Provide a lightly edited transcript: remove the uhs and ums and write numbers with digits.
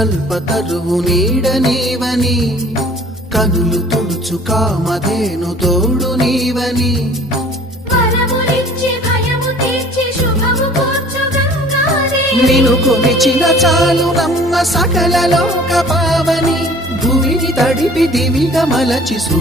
కల్పతరువు నీడ నీవని కనులు తుడుచు కామధేను తోడు నీవని నిను కొలిచిన చాలు నమ్మ సకల లోక పావని భూమిని తడిపి దివిగా మలచి సుడు